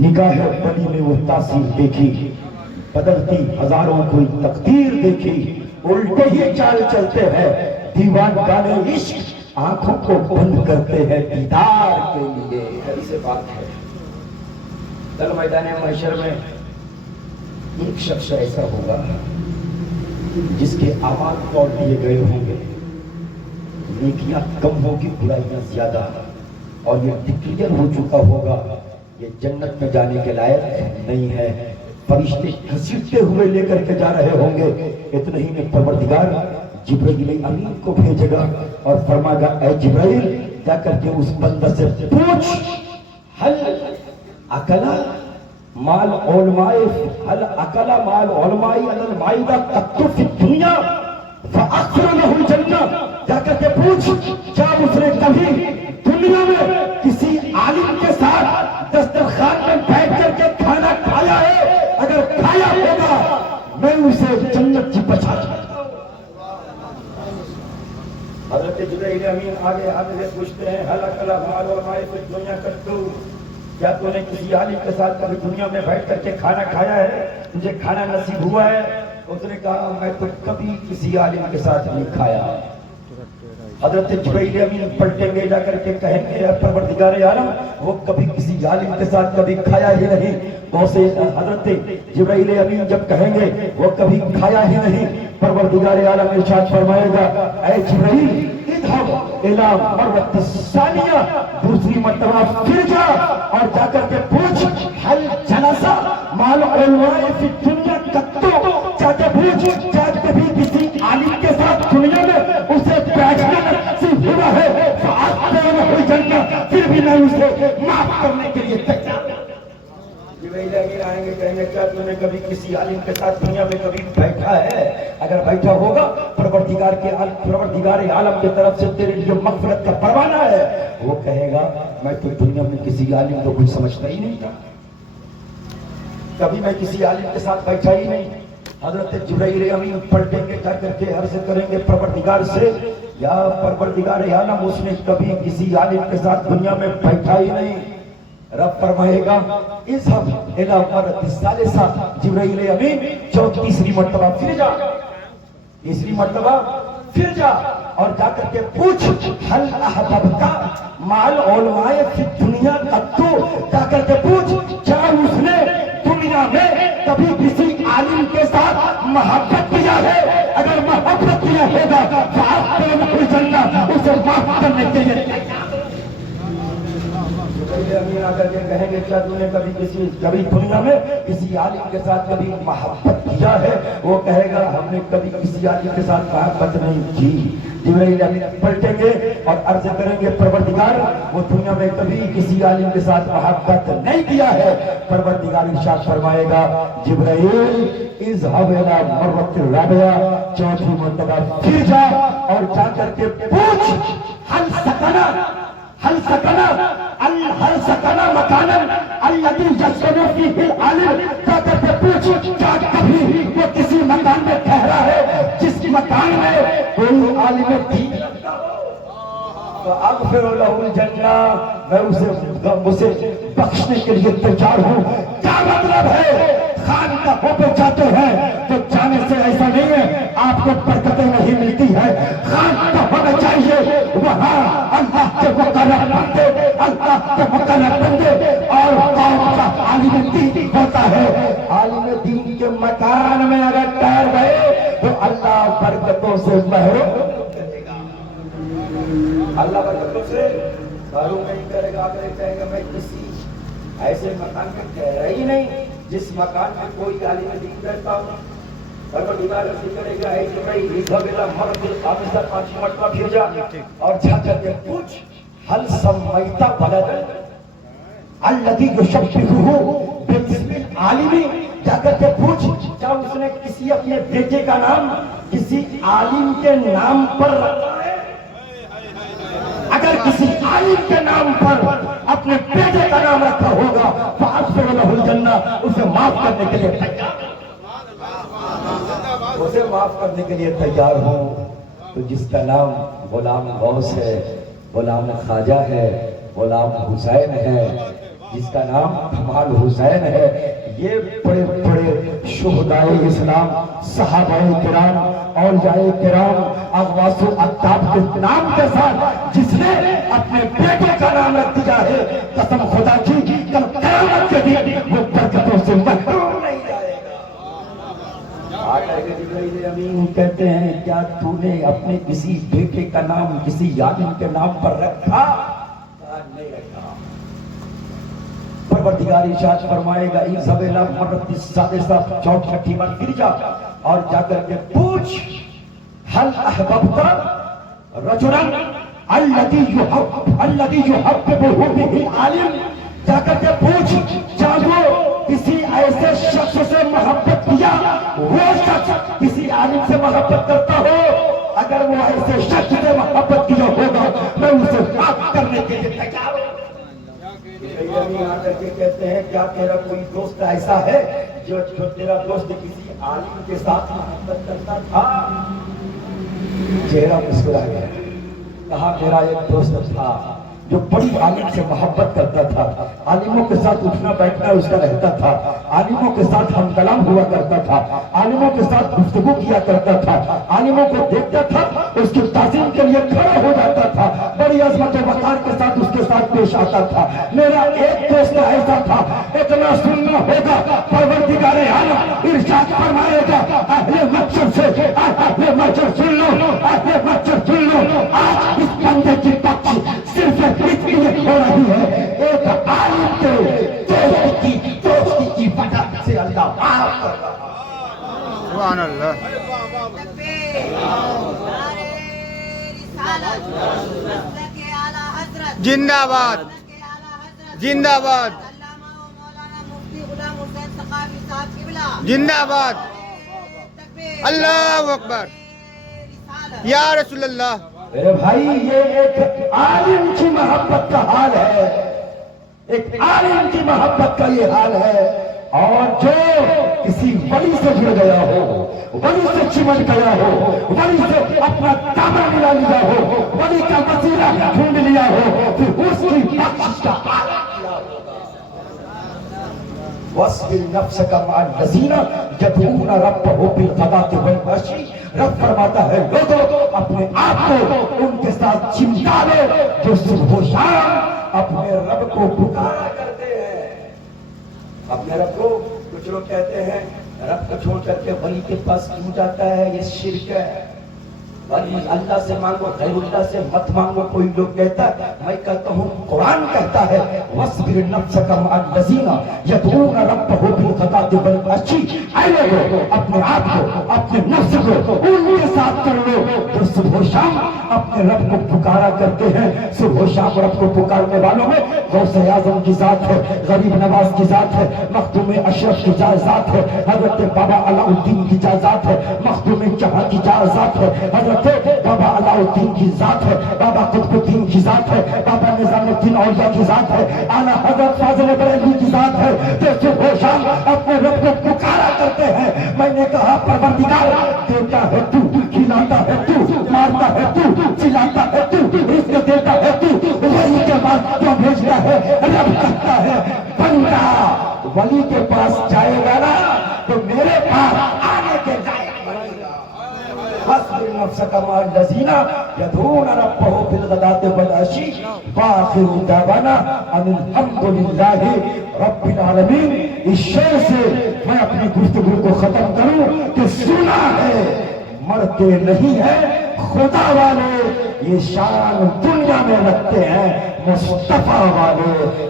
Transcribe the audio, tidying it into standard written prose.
نگاہ بلی میں وہ تاثیر دیکھی، بدلتی ہزاروں کوئی تقدیر دیکھی، الٹے ہی چال چلتے ہیں دیوان گانے عشق، آنکھوں کو بند کرتے ہیں دیدار کے لیے۔ حدیث پاک ہے کل میدان محشر میں ایک شخص ایسا ہوگا جس کے اعمال توڑ دیے گئے ہوں گے، نیکیاں کم ہوگی برائیاں زیادہ، اور یہ ڈکلیئر ہو چکا ہوگا یہ جنت میں جانے کے لائق نہیں ہے۔ فرشتے گھسیٹتے ہوئے لے کر کے جا رہے ہوں گے، اتنے ہی میں پروردگار جبرائیل امین کو بھیجے گا اور فرمائے گا اے جبرائیل جا کر کے اس بندہ سے پوچھ حل اکلا مال علماء حل اکلا مال علماء علی المائدہ قط فی الدنیا فاکثر له الجنہ، جا کر کے پوچھ کیا اس نے کبھی دنیا میں کسی عالم کے ساتھ دسترخوان میں بیٹھ کر کے کھانا کھایا ہے؟ اگر کھایا ہوگا میں اسے جنت کی بچا دوں۔ حضرت جبرائیل امین آگے سے پوچھتے ہیں حل اکلا مال علماء فی الدنیا قط، کیا تو نے کسی عالم کے ساتھ کبھی دنیا میں بیٹھ کر کے کھانا کھایا ہے؟ مجھے کھانا نصیب ہوا ہے؟ اس نے کہا میں تو کبھی کسی عالم کے ساتھ نہیں کھایا۔ حضرت جبرائیل امین پلٹیں گے جا کر کے کہیں گے اے پروردگار عالم وہ کبھی کسی عالم کے ساتھ کبھی کھایا ہی نہیں۔ سے حضرت جبرائیل امین جب کہیں گے وہ کبھی کھایا ہی نہیں، پروردگار عالم ارشاد فرمائے گا اے جبرائیل اذهب الى مرۃ الثانیہ، دوسری مرتبہ پھر جا اور جا کر کے پوچھ حل جلس مال علماء فی الدنیا قط، جا کے پوچھ کیا کبھی کسی عالم کے ساتھ دنیا میں اسے بیٹھنا نصیب ہوا ہے؟ فاکثر له الجنہ، پھر بھی میں اسے معاف کرنے کے لیے تیار۔ جبرائیل امین آئیں گے کہیں گے کیا تم نے کبھی کسی عالم کے ساتھ دنیا میں کبھی بیٹھا ہے؟ اگر بیٹھا ہوگا پروردگار عالم کی طرف سے تیرے لیے مغفرت کا پروانہ ہے۔ وہ کہے گا میں تو دنیا میں کسی عالم کو کچھ سمجھتا ہی نہیں تھا، کبھی میں کسی عالم کے ساتھ بیٹھا ہی نہیں۔ حضرت جبرائیل امین پلٹیں گے جا کر کے عرض کریں گے پروردگار سے یا پروردگار عالم اس نے کبھی کسی عالم کے ساتھ دنیا میں بیٹھا ہی نہیں۔ رب فرمائے گا اذهب الى مرۃ الثالثہ، جبرائیل امین تیسری مرتبہ پھر جا، تیسری مرتبہ پھر جا اور جا کر کے پوچھ حل احببت مال علماء فی الدنیا قط، جا کر کے پوچھ کیا اس نے دنیا میں کبھی کسی عالم کے ساتھ محبت کیا ہے؟ اگر محبت کیا ہوگا فاکثر له الجنہ، اسے معاف کرنے کے لیے امین آ کر کے کہیں گے کیا تم نے کبھی دنیا میں کسی عالم کے ساتھ کبھی محبت کیا ہے؟ وہ کہے گا ہم نے کبھی کسی عالم کے ساتھ محبت نہیں کی۔ جبرائیل امین پلٹیں گے اور عرض کریں گے پروردگار وہ دنیا میں کبھی کسی عالم کے ساتھ محبت نہیں کیا ہے۔ پروردگار ارشاد فرمائے گا جبرائیل اذهب الى مرۃ الرابعہ، چوتھی مرتبہ پھر جا اور جا کر کے پوچھ حل سکنا مکانا الذی یسکن فیہ العالم، جا کر کے پوچھ کیا کبھی وہ کسی مکان میں ٹھہرا ہے جس مکان میں کوئی عالم دین فاغفر له الجنہ، میں اسے بخشنے کے لیے تیار ہوں۔ کیا مطلب ہے؟ خانقاہوں پہ جاتے ہیں تو جانے سے ایسا نہیں ہے آپ کو برکتیں نہیں ملتی ہے، خانقاہ ہونا چاہیے وہاں اللہ کے مقرر بندے، اللہ کے مقرر بندے اور قوم کا عالم دین ہوتا ہے۔ عالم دین کے مکان میں اگر ٹھہر گئے تو اللہ برکتوں سے محروم کرے گا، اللہ برکتوں سے محروم نہیں کرے گا۔ اگر کہے گا میں کسی ایسے مکان میں ٹھہرا ہی نہیں جس مکان میں کوئی عالم دین رہتا ہوں، پروردگار عرض کرے گا اے جبرائیل اذهب الى مرۃ الخامسہ، پانچویں مرتبہ پھر جا اور جا کر کے پوچھ حل سمیت ولدا الذی یشبہہ باسم العالم، جا کر کے پوچھ کیا اس نے کسی اپنے بیٹے کا نام کسی عالم کے نام پر رکھا ہے؟ اگر کسی عالم کے نام پر اپنے بیٹے کا نام رکھا ہوگا فاغفر له الجنہ، اسے معاف کرنے کے لیے تیار، اسے معاف کرنے کے لیے تیار ہوں۔ تو جس کا نام غلام غوث ہے، غلام خواجہ ہے، غلام حسین ہے، جس کا نام کمال حسین ہے، یہ بڑے بڑے شہدائے اسلام، صحابہ کرام، اولیاء کرام، اغواث و اقطاب کے نام کے ساتھ جس نے اپنے بیٹے کا نام رکھ دیا ہے، قسم خدا کی کل قیامت کے دن وہ برکتوں سے محروم نہیں جائے گا۔ آقا کے جبرائیل امین کہتے ہیں کیا تو نے اپنے کسی بیٹے کا نام کسی عالم کے نام پر رکھا؟ نہیں رکھا۔ پروردگار ارشاد فرمائے گا اذهب الى مرۃ السادسہ، 64 بار پھر جا اور جا کر کے پوچھ هل احببت رجلا الذي يحببه به العالم، جا کر کے پوچھ کیا وہ کسی ایسے شخص سے محبت کیا، وہ شخص کسی عالم سے محبت کرتا ہو؟ اگر وہ ایسے شخص سے محبت کیا ہوگا میں اسے معاف کرنے کے لیے تیار ہوں۔ آ کر کے کہتے ہیں کیا تیرا کوئی دوست ایسا ہے جو تیرا دوست کسی عالم کے ساتھ محبت کرتا تھا؟ چہرہ مسکرا گیا، کہا میرا ایک دوست تھا جو بڑی عالم سے محبت کرتا تھا، عالموں کے ساتھ اٹھنا بیٹھنا اس کا رہتا تھا، عالموں کے ساتھ ہم کلام ہوا کرتا تھا، عالموں کے ساتھ گفتگو کیا کرتا تھا، عالموں کو دیکھتا تھا اس کی تعظیم کے لیے کھڑا ہو جاتا تھا، بڑی عظمت و وقار کے ساتھ اس کے ساتھ پیش آتا تھا۔ میرا ایک دوست ایسا تھا، اتنا سننا ہوگا پروردگار عالم ارشاد فرمائے گا اہل مقصد سے، اہل مقصد سن لو، اہل مقصد سن لو، آج اس بندے کی بخش صرف اس لیے ہو رہی ہے ایک عالم کے دوستی کی وجہ سے اللہ معاف کر رہا ہے۔ سبحان اللہ۔ زندہ باد، زندہ باد، زندہ باد، اللہ اکبر، یا رسول اللہ۔ میرے بھائی یہ ایک عالم کی محبت کا حال ہے، ایک عالم کی محبت کا یہ حال ہے، اور جو کسی ولی سے جڑ گیا ہو، ولی سے چمٹ گیا ہو، ولی سے اپنا دامن ملا لیا ہو، ولی کا وسیلہ ڈھونڈ لیا ہو، پھر اس کی بخشش کا عالم کیا ہوگا۔ وَاصْبِرْ نَفْسَكَ مَعَ الَّذِينَ يَدْعُونَ رَبَّهُم بِالْغَدَاةِ وَالْعَشِيِّ، رب فرماتا ہے لوگوں اپنے آپ کو ان کے ساتھ چمٹا لو جو صبح و شام اپنے رب کو پکارا کرتے ہیں۔ اپنے رب کو کچھ لوگ کہتے ہیں رب کو چھوڑ کر کے ولی کے پاس کیوں جاتا ہے، یہ شرک ہے، ولی اللہ سے مانگو غیر اللہ سے مت مانگو۔ کوئی لوگ کہتا ہے، میں کہتا ہوں قرآن کہتا ہے وَاصْبِرْ نَفْسَكَ مَعَ الَّذِينَ يَدْعُونَ رَبَّهُم بِالْغَدَاةِ وَالْعَشِيِّ، اے لوگو اپنے آپ کو اپنے نفس کو ان کے ساتھ کر لو جو صبح و شام اپنے رب کو پکارا کرتے ہیں۔ صبح و شام رب کو پکارنے والوں میں غوث اعظم کی ذات ہے، غریب نواز کی ذات ہے، مخدوم اشرف کی ذات ہے، حضرت بابا علاء الدین کی ذات ہے، مخدوم جہاں کی ذات ہے، حضرت بابا علاء الدین کی ذات ہے، بابا قطب الدین کی ذات ہے، بابا نظام الدین اولیاء کی ذات ہے، اعلیٰ حضرت فاضل بریلوی کی ذات ہے، جو صبح و شام اپنے رب کو پکارا کرتے ہیں۔ میں نے کہا پروردگار دیتا ہے تو، کھلاتا ہے تو، مارتا ہے تو، چلاتا ہے تو، رزق دیتا ہے تو، ولی کے پاس کیوں بھیجتا ہے؟ رب کہتا ہے بندہ ولی کے پاس جائے گا نا تو میرے پاس آنے کے لائق بنے گا۔ وَاصْبِرْ نَفْسَكَ مَعَ الَّذِينَ يَدْعُونَ رَبَّهُم بِالْغَدَاةِ وَالْعَشِيِّ وَآخِرُ دَعْوَانَا أَنِ الْحَمْدُ لِلَّهِ رَبِّ الْعَالَمِينَ۔ اس شعر سے میں اپنی گفتگو کو ختم کروں کہ سنا ہے مرتے نہیں ہیں خدا والے، یہ شان دنیا میں رکھتے ہیں مصطفیٰ والے۔